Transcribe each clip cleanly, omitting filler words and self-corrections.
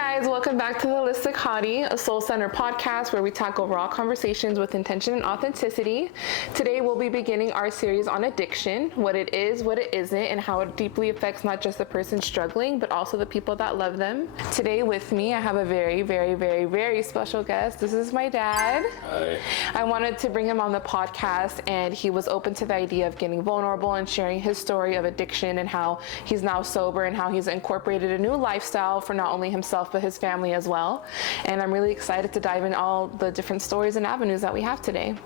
guys, welcome back to Thee Holistic Hottie, a soul-centered podcast where we tackle raw conversations with intention and authenticity. Today we'll be beginning our series on addiction, what it is, what it isn't, and how it deeply affects not just the person struggling, but also the people that love them. Today with me, I have a very, very, very, very special guest. This is my dad. Hi. I wanted to bring him on the podcast, and he was open to the idea of getting vulnerable and sharing his story of addiction and how he's now sober and how he's incorporated a new lifestyle for not only himself but his family as well. And I'm really excited to dive in all the different stories and avenues that we have today.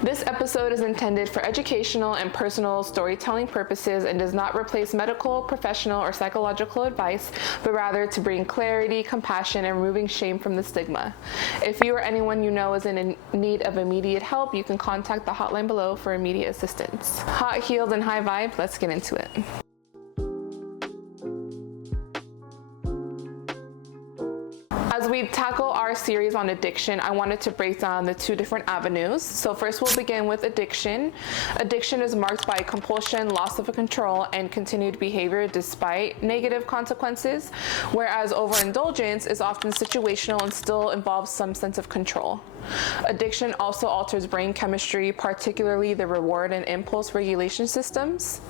This episode is intended for educational and personal storytelling purposes and does not replace medical, professional, or psychological advice, but rather to bring clarity, compassion, and removing shame from the stigma. If you or anyone you know is in need of immediate help, you can contact the hotline below for immediate assistance. Hot, healed, and high vibe, let's get into it. As we tackle our series on addiction, I wanted to break down the two different avenues. So first we'll begin with addiction. Addiction is marked by compulsion, loss of control, and continued behavior despite negative consequences, whereas overindulgence is often situational and still involves some sense of control. Addiction also alters brain chemistry, particularly the reward and impulse regulation systems.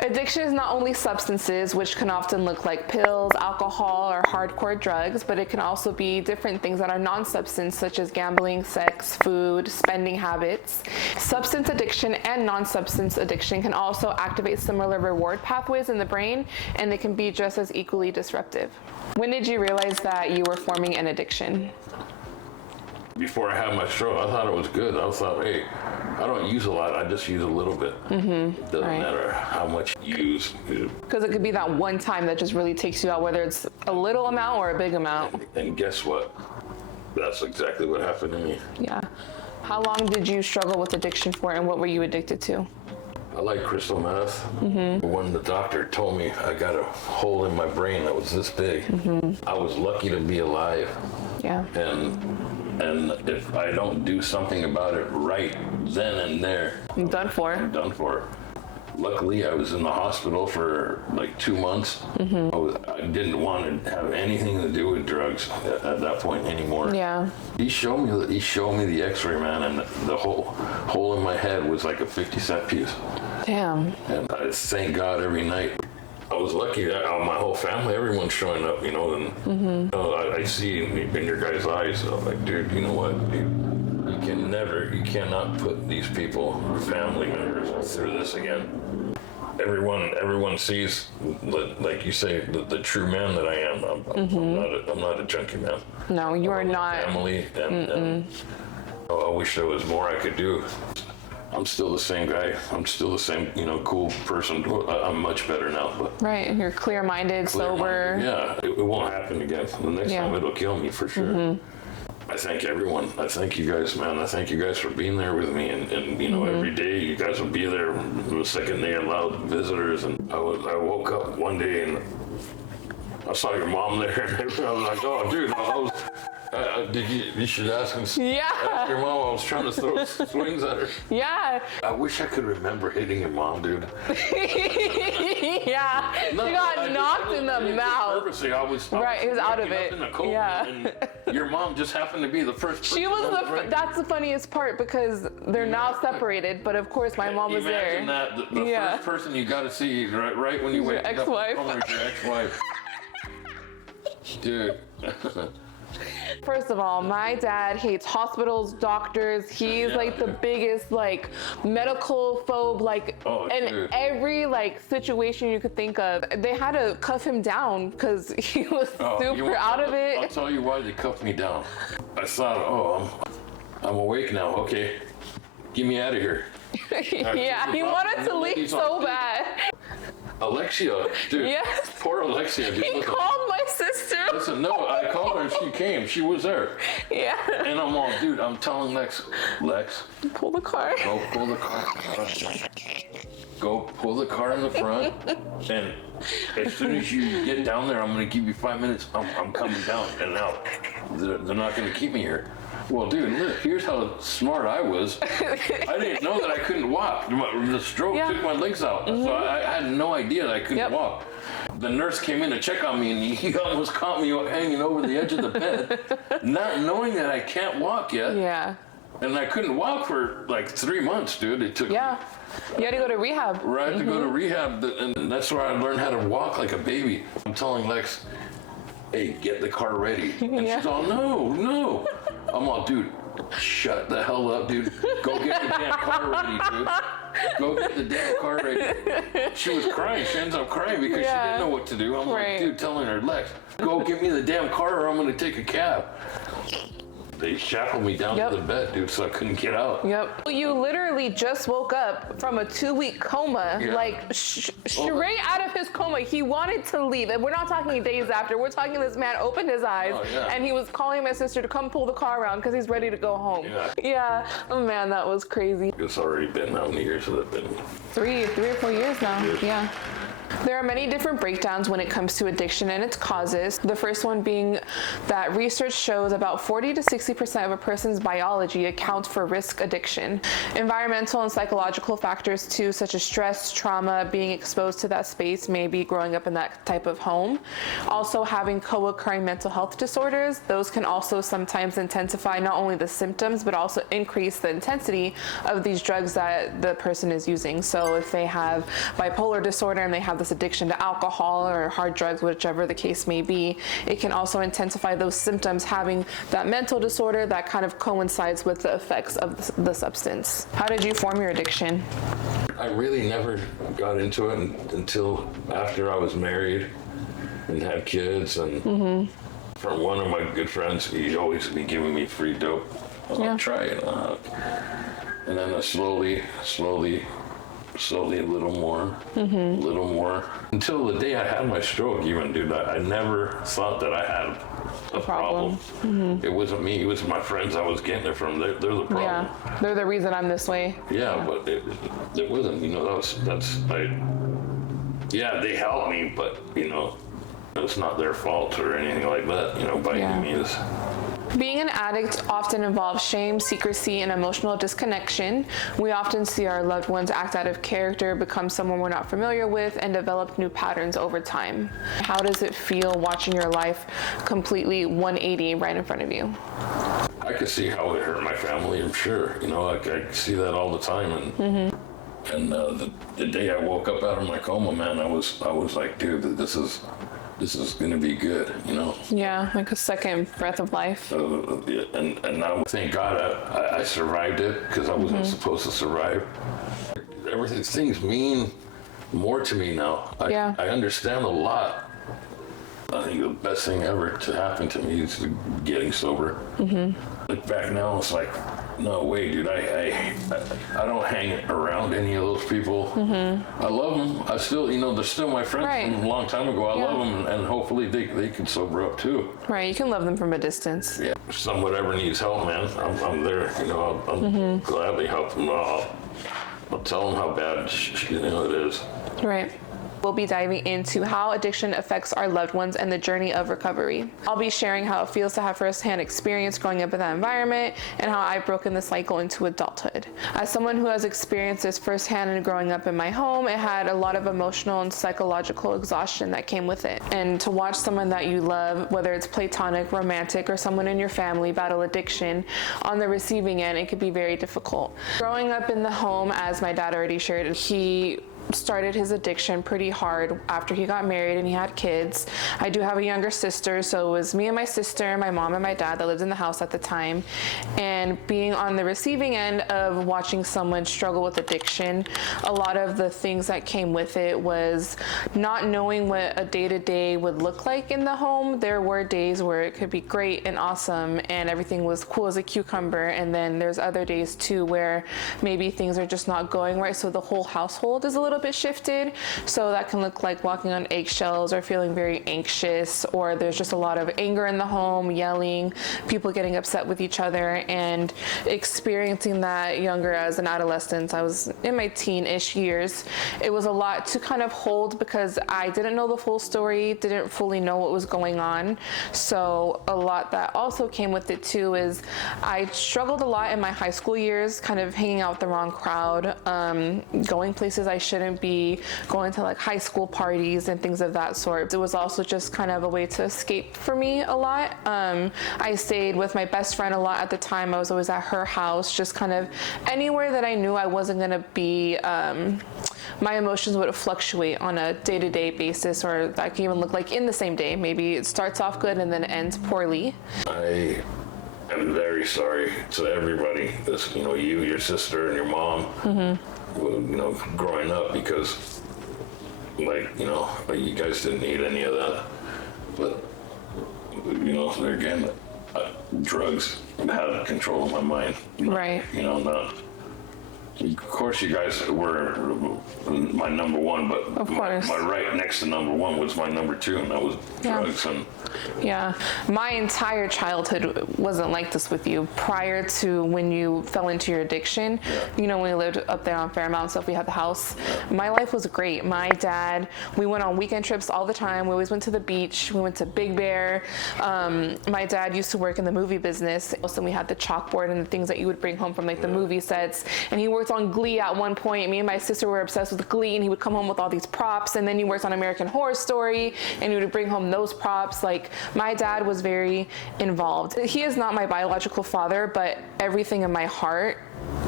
Addiction is not only substances, which can often look like pills, alcohol, or hardcore drugs, but it can also be different things that are non-substance, such as gambling, sex, food, spending habits. Substance addiction and non-substance addiction can also activate similar reward pathways in the brain, and they can be just as equally disruptive. When did you realize that you were forming an addiction? Before I had my stroke, I thought it was good. I thought, hey, I don't use a lot. I just use a little bit. It doesn't matter how much you use. Because it could be that one time that just really takes you out, whether it's a little amount or a big amount. And guess what? That's exactly what happened to me. Yeah. How long did you struggle with addiction for, and what were you addicted to? I like crystal meth. When the doctor told me I got a hole in my brain that was this big, I was lucky to be alive. Yeah. And if I don't do something about it right then and there, I'm done for. I'm done for. Luckily, I was in the hospital for like 2 months. I didn't want to have anything to do with drugs at that point anymore. Yeah. He showed me the X-ray, man, and the whole hole in my head was like a 50-cent piece. Damn. And I thank God every night. I was lucky that my whole family, everyone's showing up, you know, and I see in your guys' eyes, I'm like, dude, you know what? You cannot put these people, family members, through this again. Everyone sees, like you say, the true man that I am. I'm not a junkie man. No, you are not. Family, and I wish there was more I could do. I'm still the same guy. I'm still the same, cool person. I'm much better now. But right, you're clear-minded, sober. Yeah, it won't happen again. The next time it'll kill me for sure. I thank everyone. I thank you guys, man. I thank you guys for being there with me. And every day you guys will be there. The second they allowed visitors. And I woke up one day and I saw your mom there. And I was like, oh, dude, you should ask him. Yeah. Ask your mom. I was trying to throw swings at her. Yeah. I wish I could remember hitting your mom, dude. Yeah. No, you got knocked in the mouth. Purposely, right, he was out of it. Yeah. And your mom just happened to be the first person. She was that's the funniest part because they're now separated, but of course my mom was there. Imagine that, the first person you got to see right when you wake up. Your ex-wife. Your ex-wife. Dude. First of all, my dad hates hospitals, doctors. He's like the biggest medical phobe, in every situation you could think of. They had to cuff him down because he was super out of it. I'll tell you why they cuffed me down. I thought, I'm awake now. Okay, get me out of here. Yeah, he wanted to leave so bad. Alexia, dude. Yes. Poor Alexia, dude. He called my sister. Listen, no, I called her and she came. She was there. Yeah. And I'm all, dude, I'm telling Lex, pull the car. Go pull the car. Go pull the car in the front. And as soon as you get down there, I'm going to give you 5 minutes. I'm coming down and out. They're not going to keep me here. Well, dude, look, here's how smart I was. I didn't know that I couldn't walk. The stroke took my legs out. So I had no idea that I couldn't walk. The nurse came in to check on me, and he almost caught me hanging over the edge of the bed, not knowing that I can't walk yet. Yeah. And I couldn't walk for like 3 months, dude. It took. Yeah. You had to go to rehab. Right, to go to rehab, and that's where I learned how to walk like a baby. I'm telling Lex, hey, get the car ready. And she's all, no. I'm all, dude, shut the hell up, dude. Go get the damn car ready, dude. Go get the damn car ready. She was crying. She ends up crying because she didn't know what to do. I'm like, dude, telling her, Lex, go get me the damn car or I'm going to take a cab. They shackled me down to the bed, dude, so I couldn't get out. Yep. You literally just woke up from a 2-week coma, like straight out of his coma. He wanted to leave, and we're not talking days after. We're talking this man opened his eyes, and he was calling my sister to come pull the car around because he's ready to go home. Yeah. Oh man, that was crazy. It's already been how many years has it been? 3 or 4 years now. Yeah. There are many different breakdowns when it comes to addiction and its causes. The first one being that research shows about 40 to 60% of a person's biology accounts for risk addiction. Environmental and psychological factors too, such as stress, trauma, being exposed to that space, maybe growing up in that type of home. Also having co-occurring mental health disorders, those can also sometimes intensify not only the symptoms, but also increase the intensity of these drugs that the person is using. So if they have bipolar disorder and they have this addiction to alcohol or hard drugs, whichever the case may be, it can also intensify those symptoms, having that mental disorder that kind of coincides with the effects of the substance. How did you form your addiction? I really never got into it until after I was married and had kids, and from one of my good friends, he'd always be giving me free dope. I'll try it. And then I slowly, a little more, until the day I had my stroke. Even, dude, I never thought that I had a problem. It wasn't me. It was my friends I was getting it from. They're the problem. Yeah, they're the reason I'm this way. Yeah, but it wasn't. You know, they helped me, but you know, it's not their fault or anything like that. You know, by any means. Being an addict often involves shame, secrecy, and emotional disconnection. We often see our loved ones act out of character, become someone we're not familiar with, and develop new patterns over time. How does it feel watching your life completely 180 right in front of you? I could see how it hurt my family, I'm sure. You know, I see that all the time. And the day I woke up out of my coma, man, I was like, dude, this is going to be good, you know? Yeah, like a second breath of life. And now, thank God I survived it, because I wasn't supposed to survive. Things mean more to me now. I understand a lot. I think the best thing ever to happen to me is getting sober. Look back now, it's like, no way, dude. I don't hang around any of those people. I love them. I still, you know, they're still my friends from a long time ago. I love them, and hopefully they can sober up too. Right, you can love them from a distance. Yeah, if someone ever needs help, man, I'm there. You know, I'll gladly help them. I'll tell them how bad, you know, it is. Right. We'll be diving into how addiction affects our loved ones and the journey of recovery. I'll be sharing how it feels to have firsthand experience growing up in that environment and how I've broken the cycle into adulthood. As someone who has experienced this firsthand and growing up in my home, it had a lot of emotional and psychological exhaustion that came with it. And to watch someone that you love, whether it's platonic, romantic, or someone in your family battle addiction on the receiving end, it could be very difficult. Growing up in the home, as my dad already shared, he started his addiction pretty hard after he got married and he had kids. I do have a younger sister, so it was me and my sister, my mom and my dad that lived in the house at the time. And being on the receiving end of watching someone struggle with addiction, a lot of the things that came with it was not knowing what a day-to-day would look like in the home. There were days where it could be great and awesome and everything was cool as a cucumber, and then there's other days too where maybe things are just not going right, so the whole household is a little bit shifted. So that can look like walking on eggshells or feeling very anxious, or there's just a lot of anger in the home, yelling, people getting upset with each other. And experiencing that younger as an adolescent, I was in my teen-ish years, it was a lot to kind of hold because I didn't know the full story, didn't fully know what was going on. So a lot that also came with it too is I struggled a lot in my high school years, kind of hanging out with the wrong crowd, going places I shouldn't wouldn't be going to like high school parties and things of that sort. It was also just kind of a way to escape for me a lot. I stayed with my best friend a lot at the time. I was always at her house, just kind of anywhere that I knew I wasn't gonna be, my emotions would fluctuate on a day-to-day basis, or that can even look like in the same day. Maybe it starts off good and then ends poorly. I am very sorry to everybody, this, you know, you, your sister, and your mom, you know, growing up, because, like, you know, like, you guys didn't need any of that. But, you know, there again, drugs had control of my mind. Right. You know, not. Of course, you guys were my number one, but of course, my right next to number one was my number two, and that was drugs. And yeah, my entire childhood wasn't like this with you. Prior to when you fell into your addiction, you know, when we lived up there on Fairmount and stuff, we had the house. My life was great. My dad, we went on weekend trips all the time. We always went to the beach. We went to Big Bear. My dad used to work in the movie business. Also, we had the chalkboard and the things that you would bring home from like the movie sets. And he worked on Glee at one point. Me and my sister were obsessed with Glee, and he would come home with all these props. And then he worked on American Horror Story, and he would bring home those props. Like, my dad was very involved. He is not my biological father, but everything in my heart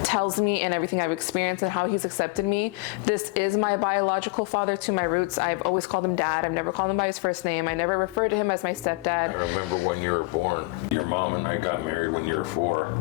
tells me, and everything I've experienced and how he's accepted me, this is my biological father to my roots. I've always called him dad. I've never called him by his first name. I never referred to him as my stepdad. I remember when you were born, your mom and I got married when you were 4.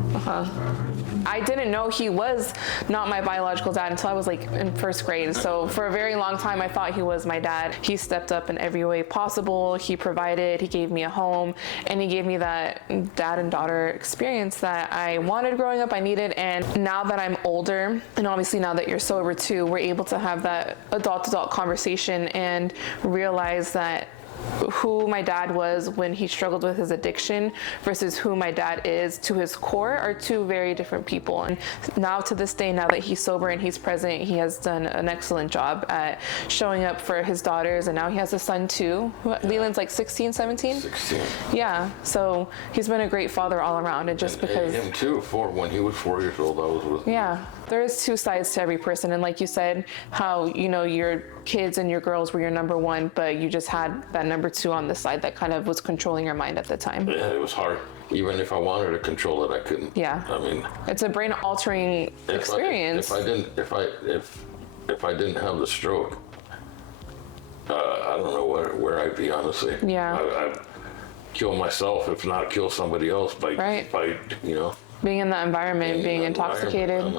I didn't know he was not my biological dad until I was like in first grade. So for a very long time, I thought he was my dad. He stepped up in every way possible. He provided, he gave me a home, and he gave me that dad and daughter experience that I wanted growing up, I needed. And now that I'm older, and obviously now that you're sober too, we're able to have that adult-to-adult conversation and realize that who my dad was when he struggled with his addiction versus who my dad is to his core are two very different people. And now to this day, now that he's sober and he's present, he has done an excellent job at showing up for his daughters, and now he has a son too. Leland's like 16, 17? 16. Yeah, so he's been a great father all around, and just because... him too, when he was 4 years old, I was with him. Yeah, there is two sides to every person, and like you said, how, you know, your kids and your girls were your number one, but you just had that number two on the side that kind of was controlling your mind at the time. Yeah, it was hard. Even if I wanted to control it, I couldn't. Yeah. I mean, it's a brain altering experience. If I didn't have the stroke, I don't know where I'd be, honestly. Yeah. I'd kill myself, if not kill somebody else by you know, being in that environment, being intoxicated.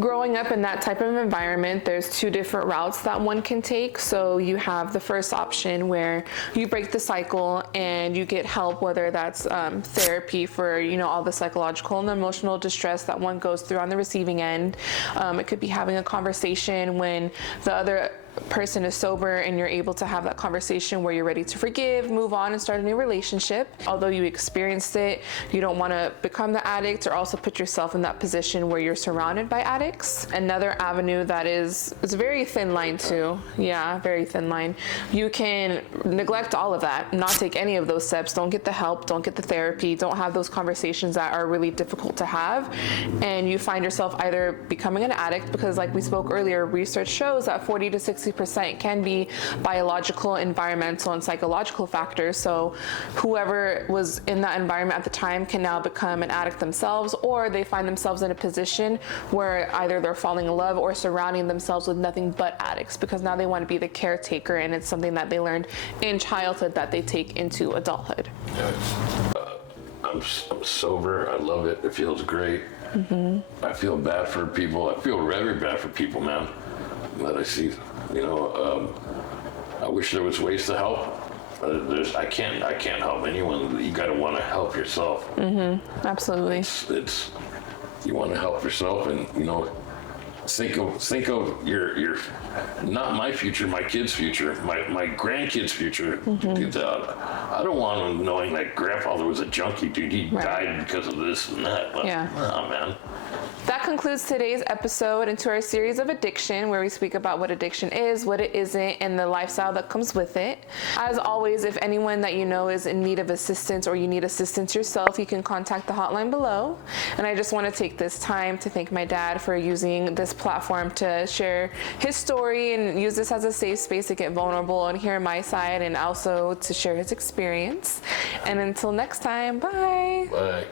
Growing up in that type of environment, there's two different routes that one can take. So you have the first option where you break the cycle and you get help, whether that's therapy for, you know, all the psychological and emotional distress that one goes through on the receiving end. It could be having a conversation when the other person is sober and you're able to have that conversation where you're ready to forgive, move on, and start a new relationship. Although you experienced it, you don't want to become the addict or also put yourself in that position where you're surrounded by addicts. Another avenue that is a very thin line too. Yeah, very thin line. You can neglect all of that, not take any of those steps, don't get the help, don't get the therapy, don't have those conversations that are really difficult to have, and you find yourself either becoming an addict, because like we spoke earlier, research shows that 40 to 60% can be biological, environmental, and psychological factors. So whoever was in that environment at the time can now become an addict themselves, or they find themselves in a position where either they're falling in love or surrounding themselves with nothing but addicts, because now they want to be the caretaker, and it's something that they learned in childhood that they take into adulthood. I'm sober. I love it. It feels great. I feel bad for people. I feel very bad for people, man, that I see. You know, I wish there was ways to help. I can't help anyone. You got to want to help yourself. Absolutely. It's you want to help yourself, and you know, think of your not my future, my kids' future, my grandkids' future. I don't want them knowing that grandfather was a junkie, dude. He died because of this and that. But, Yeah. Nah, man. That concludes today's episode into our series of addiction, where we speak about what addiction is, what it isn't, and the lifestyle that comes with it. As always, if anyone that you know is in need of assistance or you need assistance yourself, you can contact the hotline below. And I just want to take this time to thank my dad for using this platform to share his story and use this as a safe space to get vulnerable and hear my side, and also to share his experience. And until next time, bye. Bye.